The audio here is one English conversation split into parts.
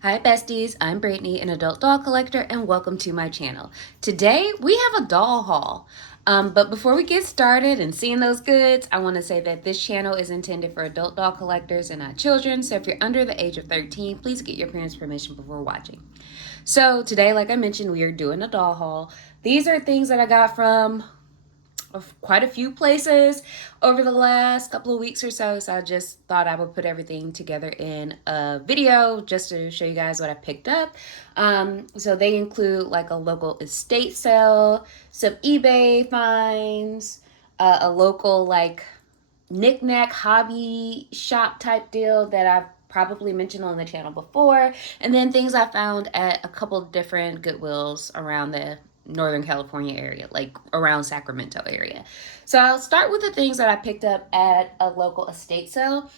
Hi besties, I'm Brittany, an adult doll collector, and welcome to my channel. Today we have a doll haul. But before we get started and seeing those goods, I want to say that this channel is intended for adult doll collectors and not children. So if you're under the age of 13, please get your parents' permission before watching. So today, like I mentioned, we are doing a doll haul. These are things that I got from of quite a few places over the last couple of weeks or so. So I just thought I would put everything together in a video just to show you guys what I picked up. So they include like a local estate sale, some eBay finds, a local like knickknack hobby shop type deal that I've probably mentioned on the channel before, and then things I found at a couple different Goodwills around the Northern California area, like around Sacramento area. So I'll start with the things that I picked up at a local estate sale.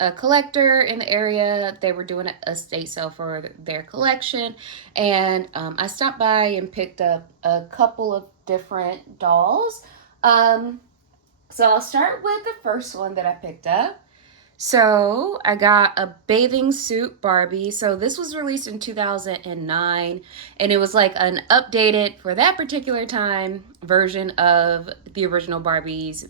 A collector in the area, they were doing an estate sale for their collection, and I stopped by and picked up a couple of different dolls. So I'll start with the first one that I picked up. So I got a bathing suit Barbie. So this was released in 2009, and it was like an updated for that particular time version of the original Barbie's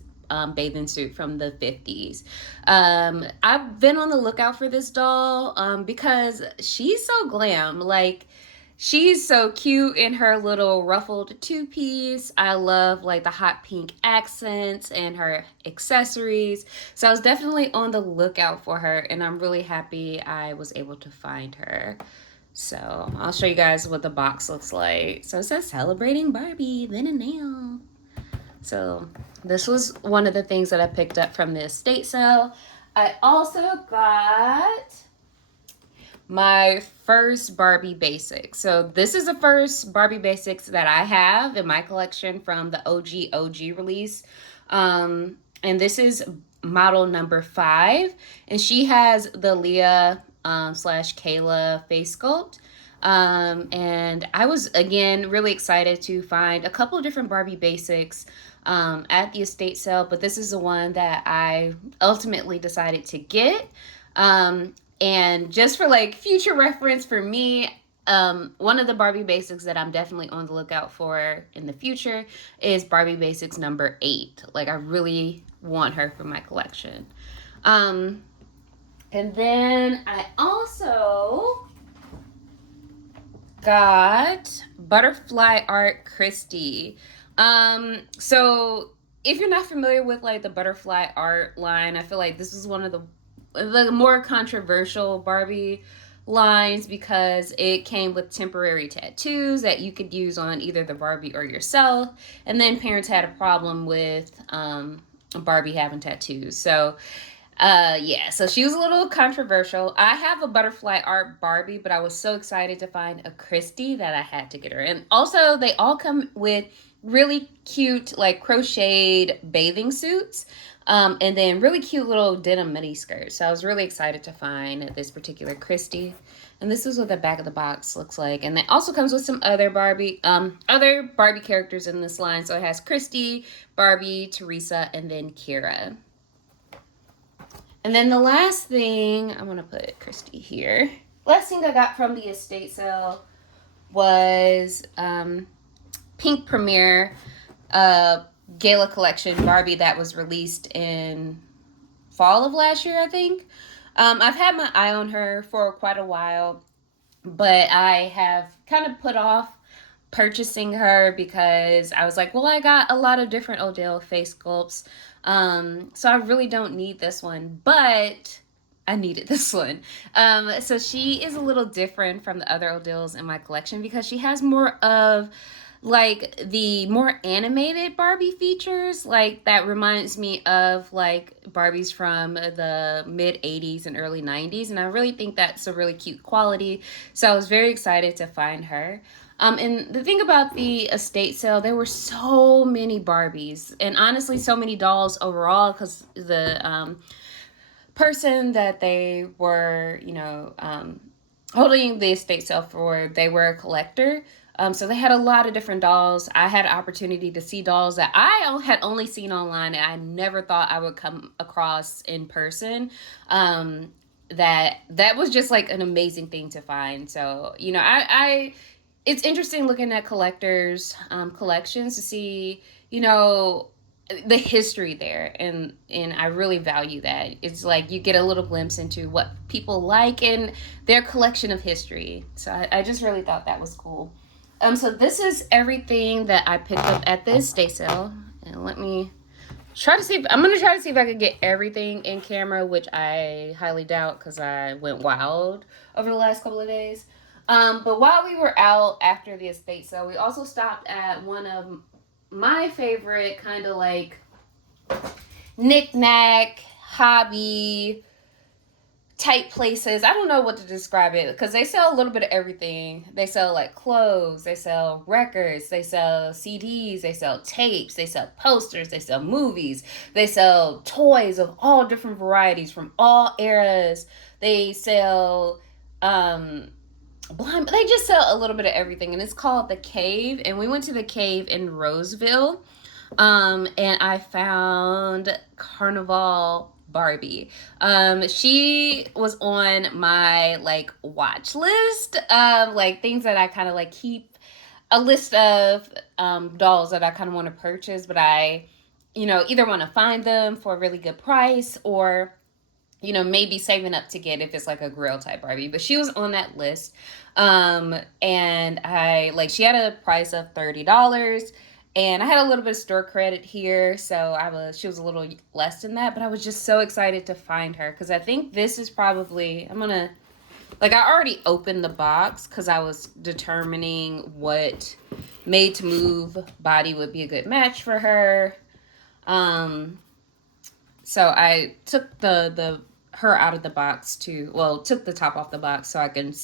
bathing suit from the 50s. I've been on the lookout for this doll because she's so glam. Like, she's so cute in her little ruffled two-piece. I love like the hot pink accents and her accessories. So I was definitely on the lookout for her, and I'm really happy I was able to find her. So I'll show you guys what the box looks like. So it says celebrating Barbie then and now. So this was one of the things that I picked up from the estate sale. I also got my first Barbie Basics. So this is the first Barbie Basics that I have in my collection from the OG release. And this is model number 5. And she has the Leah slash Kayla face sculpt. And I was, again, really excited to find a couple of different Barbie Basics at the estate sale. But this is the one that I ultimately decided to get. And just for like future reference for me, one of the Barbie Basics that I'm definitely on the lookout for in the future is Barbie Basics number 8. Like, I really want her for my collection. And then I also got Butterfly Art Christie. So if you're not familiar with like the Butterfly Art line, I feel like this is one of the more controversial Barbie lines because it came with temporary tattoos that you could use on either the Barbie or yourself. And then parents had a problem with Barbie having tattoos. So yeah, so she was a little controversial. I have a Butterfly Art Barbie, but I was so excited to find a Christie that I had to get her. And also, they all come with really cute, like crocheted bathing suits, and then really cute little denim mini skirts. So I was really excited to find this particular Christie. And this is what the back of the box looks like. And it also comes with some other Barbie characters in this line. So it has Christie, Barbie, Teresa, and then Kira. And then the last thing, I'm going to put Christy here. Last thing I got from the estate sale was Pink Premiere Gala Collection Barbie that was released in fall of last year, I think. I've had my eye on her for quite a while, but I have kind of put off purchasing her because I was like, well, I got a lot of different Odell face sculpts. So I really don't need this one, but I needed this one. So she is a little different from the other Odells in my collection because she has more of like the more animated Barbie features. Like that reminds me of like Barbies from the mid 80s and early 90s. And I really think that's a really cute quality. So I was very excited to find her. And the thing about the estate sale, there were so many Barbies and honestly so many dolls overall because the person that they were, holding the estate sale for, they were a collector. So they had a lot of different dolls. I had an opportunity to see dolls that I had only seen online and I never thought I would come across in person. that was just like an amazing thing to find. So, you know, I it's interesting looking at collectors collections to see, you know, the history there, and I really value that. It's like you get a little glimpse into what people like in their collection of history. So I just really thought that was cool. So this is everything that I picked up at the estate sale, and let me try to see if I'm gonna try to see if I can get everything in camera, which I highly doubt because I went wild over the last couple of days. But while we were out after the estate sale, we also stopped at one of my favorite kind of like knick-knack hobby type places. I don't know what to describe it because they sell a little bit of everything. They sell like clothes, they sell records, they sell CDs, they sell tapes, they sell posters, they sell movies, they sell toys of all different varieties from all eras. They sell they just sell a little bit of everything, and it's called The Cave. And we went to The Cave in Roseville, and I found Carnival Barbie. She was on my like watch list of like things that I kind of like keep a list of dolls that I kind of want to purchase, but I, you know, either want to find them for a really good price or, you know, maybe saving up to get if it's like a grill type Barbie. But she was on that list. And I like, she had a price of $30, and I had a little bit of store credit here. So she was a little less than that, but I was just so excited to find her. Cause I think this is probably, I already opened the box cause I was determining what made to move body would be a good match for her. So I took her out of the box took the top off the box so I can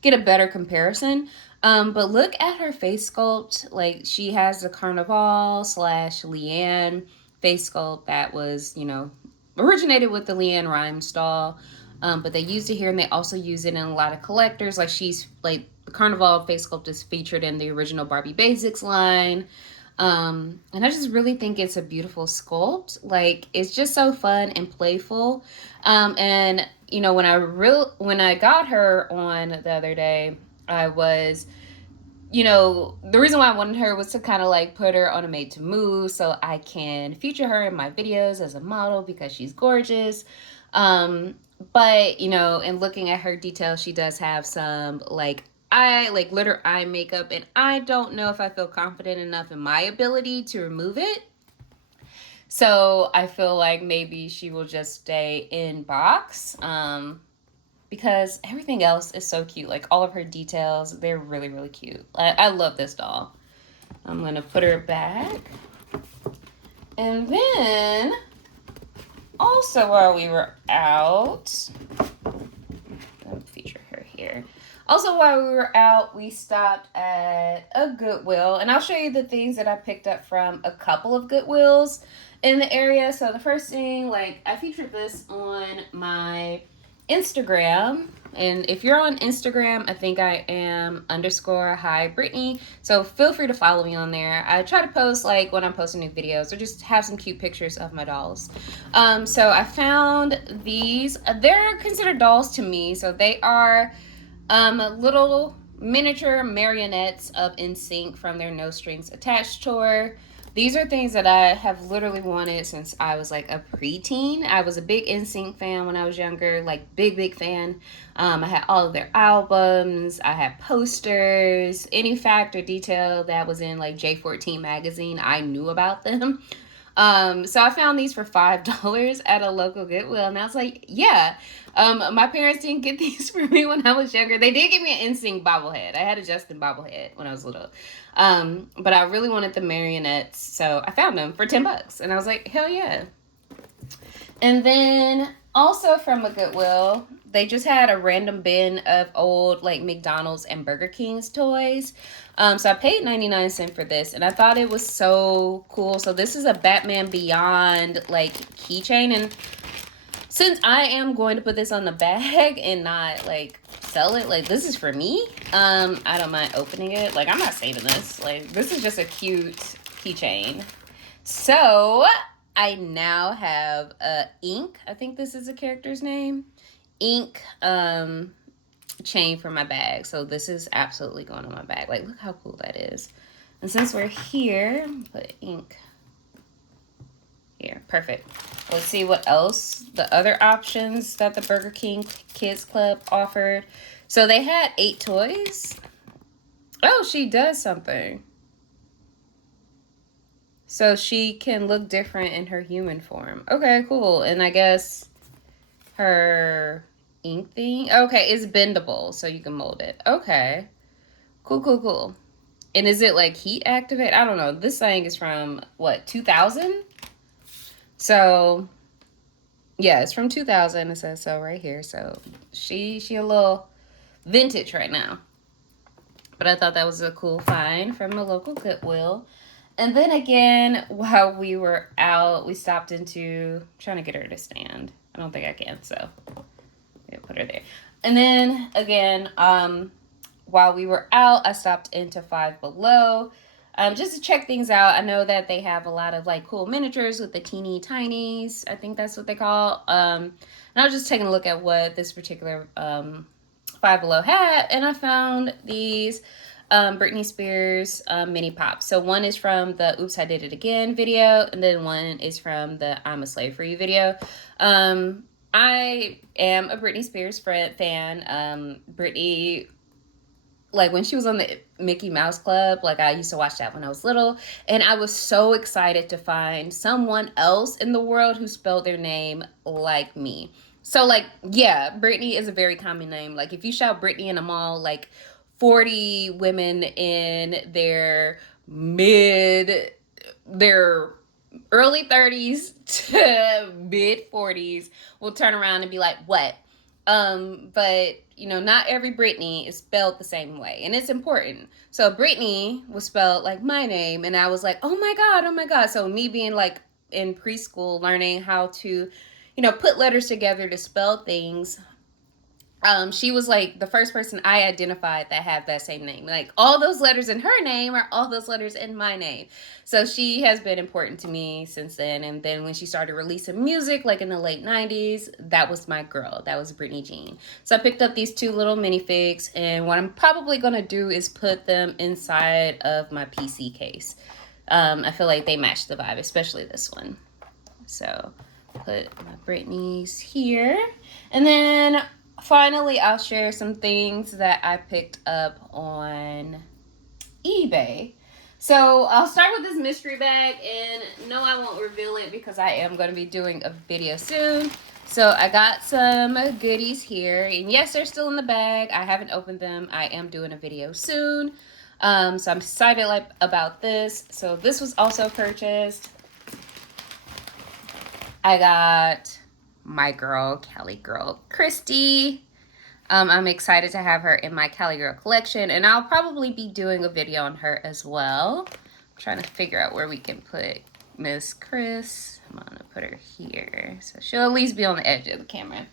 get a better comparison. But look at her face sculpt. Like, she has the Carnival / Leanne face sculpt that was, you know, originated with the Leanne Rimes doll. But they used it here, and they also use it in a lot of collectors. Like, she's like, the Carnival face sculpt is featured in the original Barbie Basics line. And I just really think it's a beautiful sculpt. Like, it's just so fun and playful. And you know, when I got her on the other day, I was, you know, the reason why I wanted her was to kind of like put her on a made to move so I can feature her in my videos as a model because she's gorgeous. But you know, in looking at her details, she does have some glitter eye makeup, and I don't know if I feel confident enough in my ability to remove it. So I feel like maybe she will just stay in box, because everything else is so cute. Like, all of her details, they're really, really cute. I love this doll. I'm going to put her back. And then, also while we were out, I'll feature her here. Also, while we were out, we stopped at a Goodwill, and I'll show you the things that I picked up from a couple of Goodwills in the area. So the first thing, like, I featured this on my Instagram, and if you're on Instagram, I think I am _hi_Brittany. So feel free to follow me on there. I try to post like when I'm posting new videos or just have some cute pictures of my dolls. So I found these. They're considered dolls to me. So they are little miniature marionettes of NSYNC from their No Strings Attached tour. These are things that I have literally wanted since I was like a preteen. I was a big NSYNC fan when I was younger, like big fan. I had all of their albums. I had posters. Any fact or detail that was in like J14 magazine, I knew about them. So I found these for $5 at a local Goodwill, and I was like, yeah. My parents didn't get these for me when I was younger. They did give me an NSYNC bobblehead. I had a Justin bobblehead when I was little. But I really wanted the marionettes, so I found them for $10, and I was like, hell yeah. And then also from a Goodwill, they just had a random bin of old like McDonald's and Burger King's toys. So I paid 99 cents for this, and I thought it was so cool. So this is a Batman Beyond like keychain, and since I am going to put this on the bag and not like sell it, like this is for me, I don't mind opening it. Like, I'm not saving this. Like, this is just a cute keychain. So I now have Ink. I think this is a character's name. ink chain for my bag. So this is absolutely going on my bag. Like, look how cool that is. And since we're here, put ink here. Perfect. Let's see what else, the other options that the Burger King Kids Club offered. So they had 8 toys. Oh, she does something. So she can look different in her human form. Okay, cool. And I guess her ink thing, okay, is bendable, so you can mold it. Okay. Cool, cool, cool. And is it like heat activate? I don't know. This thing is from, what, 2000? So, yeah, it's from 2000. It says so right here. So she a little vintage right now. But I thought that was a cool find from a local Goodwill. And then again, while we were out, we stopped into, I'm trying to get her to stand. I don't think I can, so yeah, put her there. And then again, while we were out, I stopped into Five Below just to check things out. I know that they have a lot of like cool miniatures with the teeny tinies. I think that's what they call. And I was just taking a look at what this particular Five Below had, and I found these Britney Spears mini pops. So one is from the Oops, I Did It Again video, and then one is from the I'm a Slave for You video. I am a Britney Spears fan. Britney, like when she was on the Mickey Mouse Club, like I used to watch that when I was little, and I was so excited to find someone else in the world who spelled their name like me. So like, yeah, Britney is a very common name. Like if you shout Britney in a mall, like 40 women in their early 30s to mid 40s will turn around and be like, what? But you know, not every Britney is spelled the same way, and it's important. So Britney was spelled like my name, and I was like, oh my god. So me being like in preschool, learning how to, you know, put letters together to spell things. She was like the first person I identified that had that same name. Like all those letters in her name are all those letters in my name. So she has been important to me since then. And then when she started releasing music, like in the late 90s, that was my girl. That was Britney Jean. So I picked up these 2 little minifigs, and what I'm probably going to do is put them inside of my PC case. I feel like they match the vibe, especially this one. So put my Britneys here. And then finally, I'll share some things that I picked up on eBay. So I'll start with this mystery bag, and no, I won't reveal it because I am going to be doing a video soon. So I got some goodies here, and yes, they're still in the bag. I haven't opened them. I am doing a video soon. So I'm excited about this. So this was also purchased. I got my girl, Cali girl, Christy. I'm excited to have her in my Cali girl collection, and I'll probably be doing a video on her as well. I'm trying to figure out where we can put Miss Chris. I'm gonna put her here, so she'll at least be on the edge of the camera.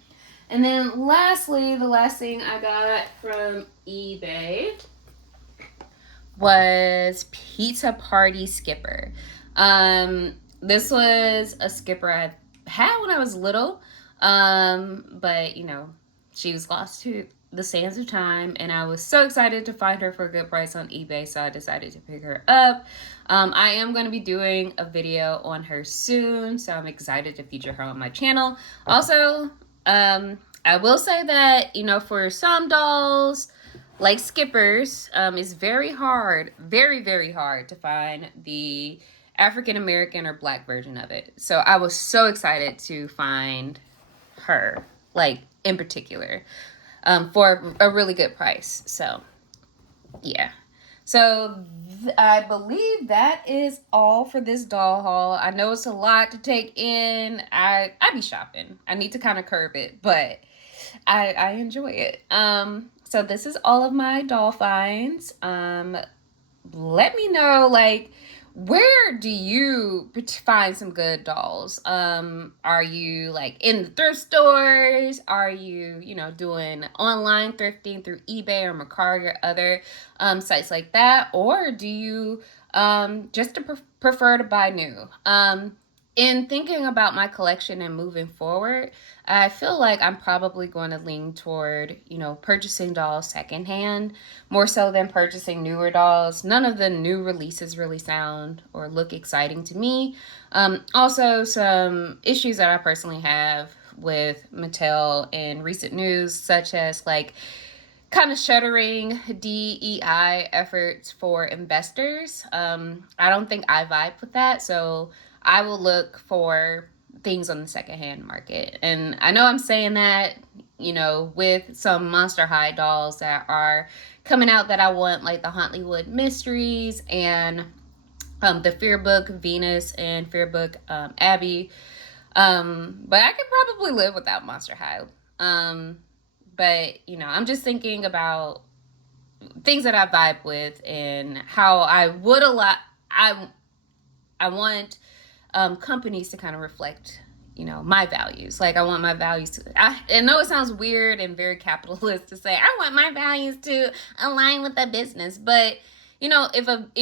And then lastly, the last thing I got from eBay was Pizza Party Skipper. This was a skipper I had when I was little, but you know, she was lost to the sands of time, and I was so excited to find her for a good price on eBay, so I decided to pick her up. I am going to be doing a video on her soon, so I'm excited to feature her on my channel. Also, I will say that, you know, for some dolls, like Skippers, it's very hard, very, very hard to find the African American or Black version of it. So I was so excited to find her, like in particular, for a really good price. So yeah. So I believe that is all for this doll haul. I know it's a lot to take in. I be shopping. I need to kind of curb it, but I enjoy it. So this is all of my doll finds. Let me know, like, where do you find some good dolls? Are you like in the thrift stores? Are you, you know, doing online thrifting through eBay or Mercari or other sites like that? Or do you just prefer to buy new? in thinking about my collection and moving forward, I feel like I'm probably going to lean toward, purchasing dolls secondhand more so than purchasing newer dolls. None of the new releases really sound or look exciting to me. Also, some issues that I personally have with Mattel in recent news, such as like kind of shuttering DEI efforts for investors. I don't think I vibe with that, so I will look for things on the secondhand market. And I know I'm saying that, with some Monster High dolls that are coming out that I want, like the Hollywood Mysteries and the Fear Book Venus and Fear Book Abby. But I could probably live without Monster High. But I'm just thinking about things that I vibe with and how I would I want companies to kind of reflect my values. Like I want my values to I know it sounds weird and very capitalist to say I want my values to align with the business, but if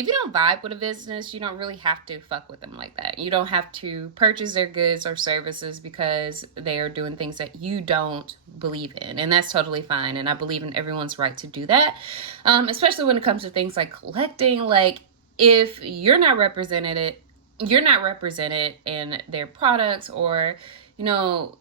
you don't vibe with a business, you don't really have to fuck with them like that. You don't have to purchase their goods or services because they are doing things that you don't believe in, and that's totally fine. And I believe in everyone's right to do that, especially when it comes to things like collecting. Like if you're not represented in their products or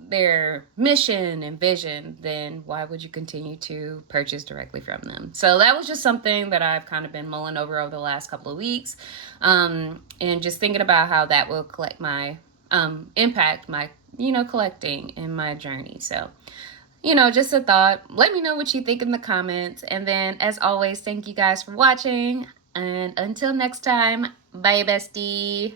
their mission and vision, then why would you continue to purchase directly from them? So that was just something that I've kind of been mulling over the last couple of weeks, and just thinking about how that will collect my impact my collecting in my journey. So just a thought. Let me know what you think in the comments, and then as always, thank you guys for watching, and until next time, bye bestie.